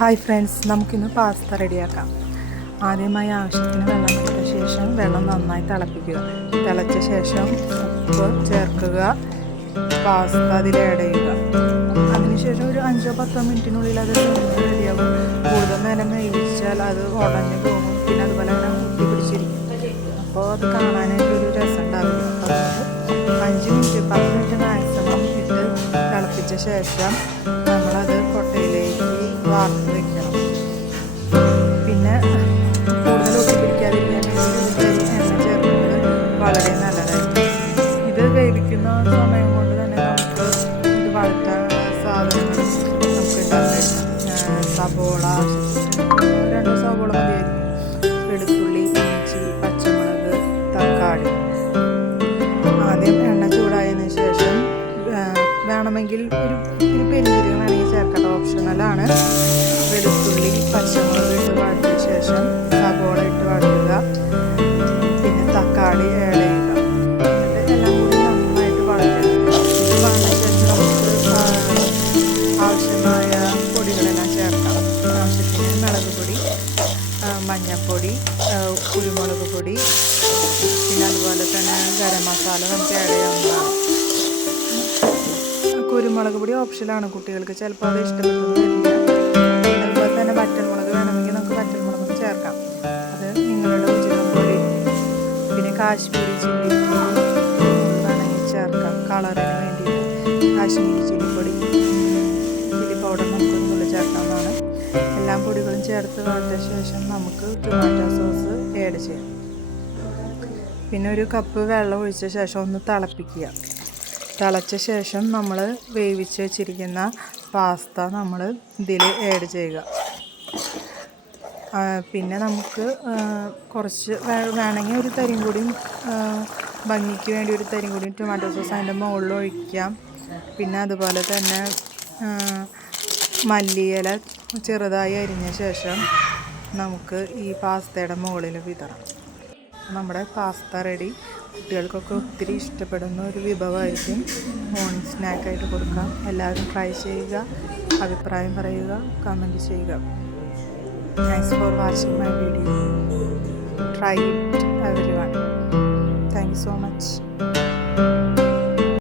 Hi friends, നമുക്കിന്ന് pasta റെഡിയാക്കാം. ആദ്യമായി ആവശ്യത്തിന് വെള്ളം എടുത്ത ശേഷം വെള്ളം നന്നായി തിളപ്പിക്കുക. തിളച്ച ശേഷം ഉപ്പ് ചേർക്കുക, പാസ്ത അതിൽ ആഡ് ചെയ്യുക. അതിനുശേഷം ഒരു 5-10 മിനിറ്റിനുള്ളിൽ അത് റെഡിയാകും. കൂടുതൽ നേരം വേവിച്ചാൽ അത് ഉടഞ്ഞു പോകും, പിന്നെ അതുപോലെ തന്നെ മുട്ടി പിടിച്ചിരിക്കും. അപ്പോൾ അത് കാണാനായിട്ടൊരു രസം ഉണ്ടാവില്ല. അതുകൊണ്ട് 5 മിനിറ്റ് 10 മിനിറ്റ് മാക്സിമം ഇട്ട് തിളപ്പിച്ച ശേഷം നമ്മളത് കൊട്ടയിലേക്ക് വാർത്ത് വയ്ക്കണം. പിന്നെ കൂടുതൽ ഒട്ടി പിടിക്കാതിരിക്കാൻ വേണ്ടി എണ്ണ ചേർക്കുന്നത് വളരെ നല്ലതായിരിക്കും. ഇത് വേവിക്കുന്ന സമയം കൊണ്ട് തന്നെ നമുക്ക് ഇത് വഴറ്റാനുള്ള സാധനങ്ങൾ നമുക്ക് ഉണ്ടാക്കാം. സവോള, 2 സവോള മതിയായിരിക്കും. വെളുത്തുള്ളി, ഇഞ്ചി, പച്ചമുളക്, തക്കാളി. ആദ്യം എണ്ണ ചൂടായതിനു ശേഷം വേണമെങ്കിൽ ഒരു പെരുംജീരകം വേണമെങ്കിൽ ചേർക്കേണ്ട, ഓപ്ഷണലാണ്. വെളുത്തുള്ളി, പച്ചമുളക് ഇട്ട് വഴറ്റിയ ശേഷം സവോള ഇട്ട് വഴറ്റുക. പിന്നെ തക്കാളി ആഡ് ചെയ്യുക. എന്നിട്ട് എല്ലാം കൂടി നന്നായിട്ട് വഴറ്റുക. ഇത് വഴറ്റിയ ശേഷം നമുക്ക് ആവശ്യമായ പൊടികളെല്ലാം ചേർക്കാം. ആവശ്യത്തിന് മുളക് പൊടി, മഞ്ഞൾപ്പൊടി, കുരുമുളക് പൊടി, പിന്നെ അതുപോലെ തന്നെ ഗരം മസാല നമുക്ക് ആഡ് ചെയ്യാവുന്നതാണ്. കുരുമുളക് പൊടി ഓപ്ഷനാണ്, കുട്ടികൾക്ക് ചിലപ്പോൾ അത് ഇഷ്ടപ്പെടുന്നില്ല. അതുപോലെ തന്നെ വറ്റൽമുളക് വേണമെങ്കിൽ നമുക്ക് വറ്റൽമുളക് ചേർക്കാം, അത് നിങ്ങളുടെ രുചിക്ക് പോലെ. പിന്നെ കാശ്മീരി ചില്ലി വേണമെങ്കിൽ ചേർക്കാം, കളറിന് വേണ്ടിയിട്ട്. കാശ്മീരി ചില്ലിപ്പൊടി, ചില്ലി പൗഡർ നമുക്കൊന്നുള്ളിൽ ചേർക്കാവുന്നതാണ്. എല്ലാ പൊടികളും ചേർത്ത് വഴറ്റിയ ശേഷം നമുക്ക് ടൊമാറ്റോ സോസ് ആഡ് ചെയ്യാം. പിന്നെ ഒരു കപ്പ് വെള്ളം ഒഴിച്ച ശേഷം ഒന്ന് തിളപ്പിക്കുക. തിളച്ച ശേഷം നമ്മൾ വേവിച്ച് വെച്ചിരിക്കുന്ന പാസ്ത നമ്മൾ ഇതിൽ ആഡ് ചെയ്യുക. പിന്നെ നമുക്ക് കുറച്ച് വേണമെങ്കിൽ ഒരു തരിയും കൂടി ഭംഗിക്ക് വേണ്ടി ഒരു തരിയും കൂടി ടൊമാറ്റോ സോസ് അതിൻ്റെ മുകളിൽ ഒഴിക്കാം. പിന്നെ അതുപോലെ തന്നെ മല്ലിയില ചെറുതായി അരിഞ്ഞ ശേഷം നമുക്ക് ഈ പാസ്തയുടെ മുകളിൽ വിതറാം. നമ്മുടെ പാസ്ത റെഡി. കുട്ടികൾക്കൊക്കെ ഒത്തിരി ഇഷ്ടപ്പെടുന്ന ഒരു വിഭവമായിരിക്കും. മോർണിംഗ് സ്നാക്കായിട്ട് കൊടുക്കാം. എല്ലാവരും ട്രൈ ചെയ്യുക, അഭിപ്രായം പറയുക, കമൻറ്റ് ചെയ്യുക. Thanks for watching my video. Try it everyone. Thank you so much.